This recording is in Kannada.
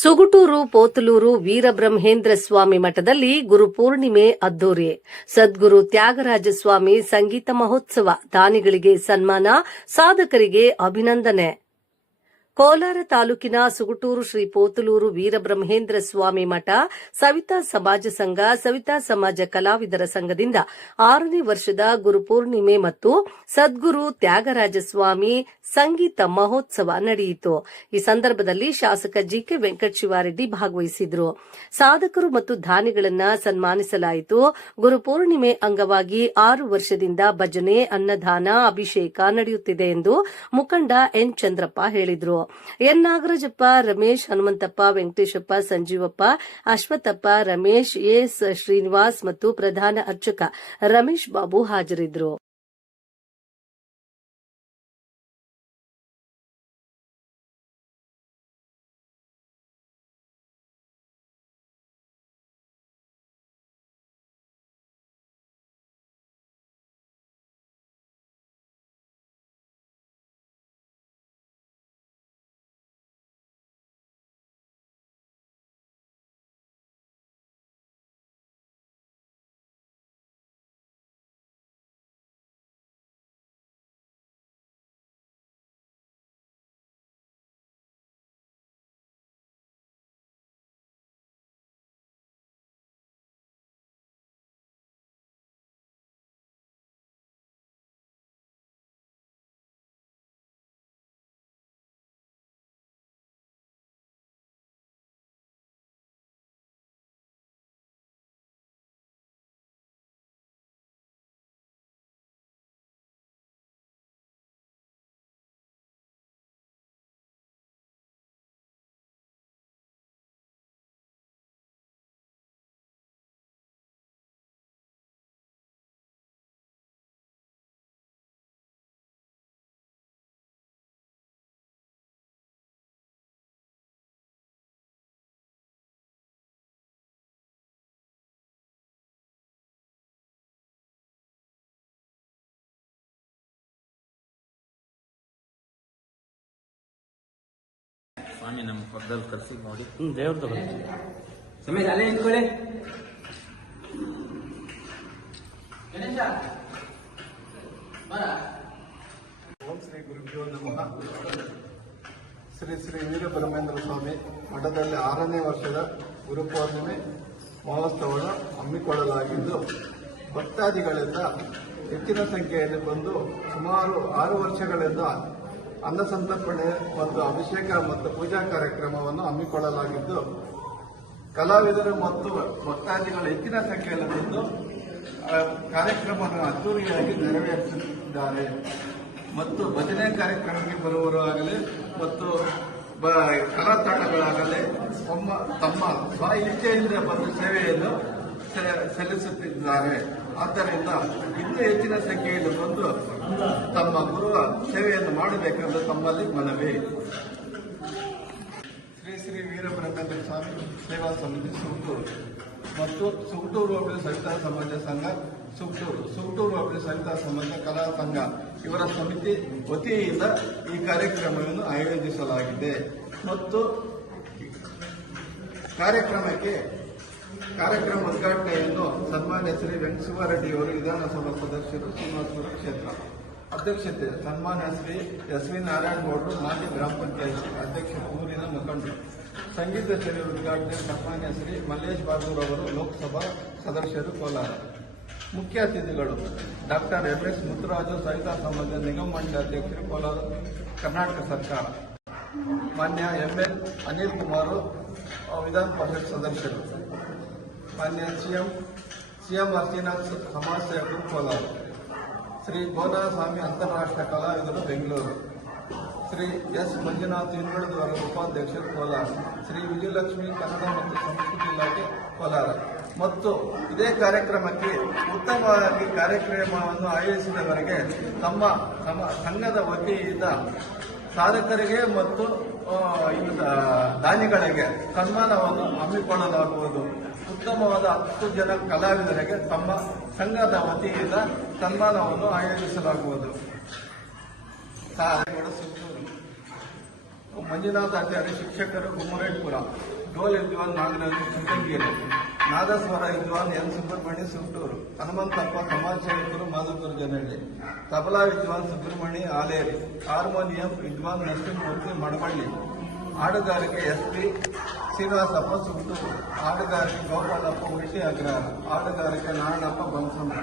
ಸುಗುಟೂರು ಪೋತಲೂರು ವೀರಬ್ರಹ್ಮೇಂದ್ರ ಸ್ವಾಮಿ ಮಠದಲ್ಲಿ ಗುರುಪೂರ್ಣಿಮೆ ಅದ್ದೂರಿ. ಸದ್ಗುರು ತ್ಯಾಗರಾಜ ಸ್ವಾಮಿ ಸಂಗೀತ ಮಹೋತ್ಸವ. ದಾನಿಗಳಿಗೆ ಸನ್ಮಾನ, ಸಾಧಕರಿಗೆ ಅಭಿನಂದನೆ. ಕೋಲಾರ ತಾಲೂಕಿನ ಸುಗುಟೂರು ಶ್ರೀ ಪೋತಲೂರು ವೀರಬ್ರಹ್ಮೇಂದ್ರ ಸ್ವಾಮಿ ಮಠ, ಸವಿತಾ ಸಮಾಜ ಸಂಘ, ಸವಿತಾ ಸಮಾಜ ಕಲಾವಿದರ ಸಂಘದಿಂದ 6ನೇ ವರ್ಷದ ಗುರುಪೂರ್ಣಿಮೆ ಮತ್ತು ಸದ್ಗುರು ತ್ಯಾಗರಾಜ ಸ್ವಾಮಿ ಸಂಗೀತ ಮಹೋತ್ಸವ ನಡೆಯಿತು. ಈ ಸಂದರ್ಭದಲ್ಲಿ ಶಾಸಕ ಜಿಕೆ ವೆಂಕಟಶಿವಾರೆಡ್ಡಿ ಭಾಗವಹಿಸಿದ್ರು. ಸಾಧಕರು ಮತ್ತು ದಾನಿಗಳನ್ನು ಸನ್ಮಾನಿಸಲಾಯಿತು. ಗುರುಪೂರ್ಣಿಮೆ ಅಂಗವಾಗಿ 6 ವರ್ಷದಿಂದ ಭಜನೆ, ಅನ್ನದಾನ, ಅಭಿಷೇಕ ನಡೆಯುತ್ತಿದೆ ಎಂದು ಮುಖಂಡ ಎನ್ ಚಂದ್ರಪ್ಪ ಹೇಳಿದರು. ಎನ್ ನಾಗರಾಜಪ್ಪ, ರಮೇಶ್, ಹನುಮಂತಪ್ಪ, ವೆಂಕಟೇಶಪ್ಪ, ಸಂಜೀವಪ್ಪ, ಅಶ್ವತ್ಥಪ್ಪ, ರಮೇಶ್, ಎಸ್ ಶ್ರೀನಿವಾಸ್ ಮತ್ತು ಪ್ರಧಾನ ಅರ್ಚಕ ರಮೇಶ್ ಬಾಬು ಹಾಜರಿದ್ದರು. ಸ್ವಾಮಿ ನಮ್ಮ ಪಕ್ಕದಲ್ಲಿ ಕರ್ಸಿ ನೋಡಿ ದೇವ್ರದ್ದು ಸಮಯ ಅಲ್ಲೇ ನಿಂತ್ಕೊಳ್ಳಿ. ಓಂ ಶ್ರೀ ಗುರುಭ್ಯೋ ನಮಃ. ಶ್ರೀ ಶ್ರೀ ವೀರಬ್ರಹ್ಮೇಂದ್ರ ಸ್ವಾಮಿ ಮಠದಲ್ಲಿ 6ನೇ ವರ್ಷದ ಗುರುಪೂರ್ಣಿಮೆ ಮಹೋತ್ಸವವನ್ನು ಹಮ್ಮಿಕೊಳ್ಳಲಾಗಿದ್ದು, ಭಕ್ತಾದಿಗಳಿಂದ ಹೆಚ್ಚಿನ ಸಂಖ್ಯೆಯಲ್ಲಿ ಬಂದು ಸುಮಾರು 6 ವರ್ಷಗಳಿಂದ ಅನ್ನ ಸಂತರ್ಪಣೆ ಮತ್ತು ಅಭಿಷೇಕ ಮತ್ತು ಪೂಜಾ ಕಾರ್ಯಕ್ರಮವನ್ನು ಹಮ್ಮಿಕೊಳ್ಳಲಾಗಿದ್ದು, ಕಲಾವಿದರು ಮತ್ತು ಭಕ್ತಾದಿಗಳು ಹೆಚ್ಚಿನ ಸಂಖ್ಯೆಯಲ್ಲಿ ಬಂದು ಕಾರ್ಯಕ್ರಮವನ್ನು ಅದ್ದೂರಿಯಾಗಿ ನೆರವೇರಿಸುತ್ತಿದ್ದಾರೆ. ಮತ್ತು ಭಜನೆ ಕಾರ್ಯಕ್ರಮಕ್ಕೆ ಬರುವವರಾಗಲಿ ಮತ್ತು ಕಲಾ ತಂಡಗಳಾಗಲಿ ತಮ್ಮ ಸ್ವ ಇಚ್ಛೆಯಿಂದ ಬಂದು ಸೇವೆಯನ್ನು ಸಲ್ಲಿಸುತ್ತಿದ್ದಾರೆ. ಆದ್ದರಿಂದ ಇನ್ನೂ ಹೆಚ್ಚಿನ ಸಂಖ್ಯೆಯಲ್ಲಿ ಬಂದು ತಮ್ಮ ಗುರುವ ಸೇವೆಯನ್ನು ಮಾಡಬೇಕೆಂದು ತಮ್ಮಲ್ಲಿ ಮನವಿ. ಶ್ರೀ ಶ್ರೀ ವೀರಬ್ರಹ್ಮೇಂದ್ರ ಸ್ವಾಮಿ ಸೇವಾ ಸಮಿತಿ ಸುಗುಟೂರು ಮತ್ತು ಸುಗುಟೂರು ಹೋಬಳಿ ಸವಿತಾ ಸಮಾಜ ಸಂಘ ಸುಗುಟೂರು ಹೋಬಳಿ ಸವಿತಾ ಸಮಾಜ ಕಲಾ ಸಂಘ ಇವರ ಸಮಿತಿ ವತಿಯಿಂದ ಈ ಕಾರ್ಯಕ್ರಮವನ್ನು ಆಯೋಜಿಸಲಾಗಿದೆ. ಮತ್ತು ಕಾರ್ಯಕ್ರಮ ಉದ್ಘಾಟನೆಯನ್ನು ಸನ್ಮಾನ್ಯ ಶ್ರೀ ವೆಂಕಟಶಿವಾರೆಡ್ಡಿಯವರು, ವಿಧಾನಸಭಾ ಸದಸ್ಯರು, ಶ್ರೀನಿವಾಸಪುರ ಕ್ಷೇತ್ರ ಅಧ್ಯಕ್ಷತೆ ಸನ್ಮಾನ್ಯ ಶ್ರೀ ಎಸ್ ವಿ ನಾರಾಯಣ ಗೌಡರು, ಮಾಜಿ ಗ್ರಾಮ ಪಂಚಾಯತ್ ಅಧ್ಯಕ್ಷರು, ಊರಿನ ಮುಖಂಡರು. ಸಂಗೀತ ಸೇವೆ ಉದ್ಘಾಟನೆ ಸನ್ಮಾನ್ಯ ಶ್ರೀ ಮಲ್ಲೇಶ್ ಬಾಗೂರ್ ಅವರು, ಲೋಕಸಭಾ ಸದಸ್ಯರು, ಕೋಲಾರ. ಮುಖ್ಯ ಅತಿಥಿಗಳು ಡಾಕ್ಟರ್ MS ಮುತ್ತುರಾಜು, ಸವಿತಾ ಸಮಾಜ ನಿಗಮ ಮಂಡಳಿ ಅಧ್ಯಕ್ಷರು, ಕೋಲಾರ, ಕರ್ನಾಟಕ ಸರ್ಕಾರ. ಮಾನ್ಯ ML ಅನಿಲ್ ಕುಮಾರ್, ವಿಧಾನ ಪರಿಷತ್ ಸದಸ್ಯರು. ಮಾನ್ಯ ಸಿಎಂ ಅರ್ಚಿನಾಥ್, ಸಮಾಜ ಸೇವಕರು, ಕೋಲಾರ. ಶ್ರೀ ಗೋನಾಸ್ವಾಮಿ ಅಂತಾರಾಷ್ಟ್ರೀಯ ಕಲಾವಿದರು, ಬೆಂಗಳೂರು. ಶ್ರೀ ಎಸ್ ಮಂಜುನಾಥ್, ಹಿಂದುಳಿದ ಉಪಾಧ್ಯಕ್ಷರು, ಕೋಲಾರ. ಶ್ರೀ ವಿಜಯಲಕ್ಷ್ಮಿ, ಕನ್ನಡ ಮತ್ತು ಸಂಸ್ಕೃತಿ ಇಲಾಖೆ, ಕೋಲಾರ. ಮತ್ತು ಇದೇ ಕಾರ್ಯಕ್ರಮಕ್ಕೆ ಉತ್ತಮವಾಗಿ ಕಾರ್ಯಕ್ರಮವನ್ನು ಆಯೋಜಿಸಿದವರಿಗೆ ತಮ್ಮ ಸಂಘದ ವತಿಯಿಂದ ಸಾಧಕರಿಗೆ ಮತ್ತು ದಾನಿಗಳಿಗೆ ಸನ್ಮಾನವನ್ನು ಹಮ್ಮಿಕೊಳ್ಳಲಾಗುವುದು. ಉತ್ತಮವಾದ 10 ಜನ ಕಲಾವಿದರಿಗೆ ತಮ್ಮ ಸಂಘದ ವತಿಯಿಂದ ಸನ್ಮಾನವನ್ನು ಆಯೋಜಿಸಲಾಗುವುದು. ಮಂಜುನಾಥಾಚಾರ್ಯ ಶಿಕ್ಷಕರು ಗುಮ್ಮರೇಟ್ಪುರ, ಡೋಲ್ ವಿದ್ವಾನ್ ನಾಗರಾಜು ಚಿಕ್ಕಂಗೇರಿ, ನಾದಸ್ವರ ವಿದ್ವಾನ್ ಎನ್ ಸುಬ್ರಹ್ಮಣ್ಯ ಸುಟ್ಟೂರು, ಹನುಮಂತಪ್ಪ ಸಮಾಜ ಸೇವಕರು ಮಾಧುಪುರ ಜನಹಳ್ಳಿ, ತಬಲಾ ವಿದ್ವಾನ್ ಸುಬ್ರಹ್ಮಣ್ಯ ಆಲೇರಿ, ಹಾರ್ಮೋನಿಯಂ ವಿದ್ವಾನ್ ನರಸಿಂಹಮೂರ್ತಿ ಮಡಬಳ್ಳಿ, ಹಾಡುಗಾರಿಕೆ ಎಸ್.ಪಿ. ಶ್ರೀನಿವಾಸಪ್ಪ ಸುಟ್ಟೂರು, ಹಾಡುಗಾರಿಕೆ ಗೋಪಾಲಪ್ಪ ಉಲ್ಟಿ ಅಗ್ರಹಾರ, ಹಾಡುಗಾರಿಕೆ ನಾರಾಯಣಪ್ಪ ಬನಸಂದ್ರ.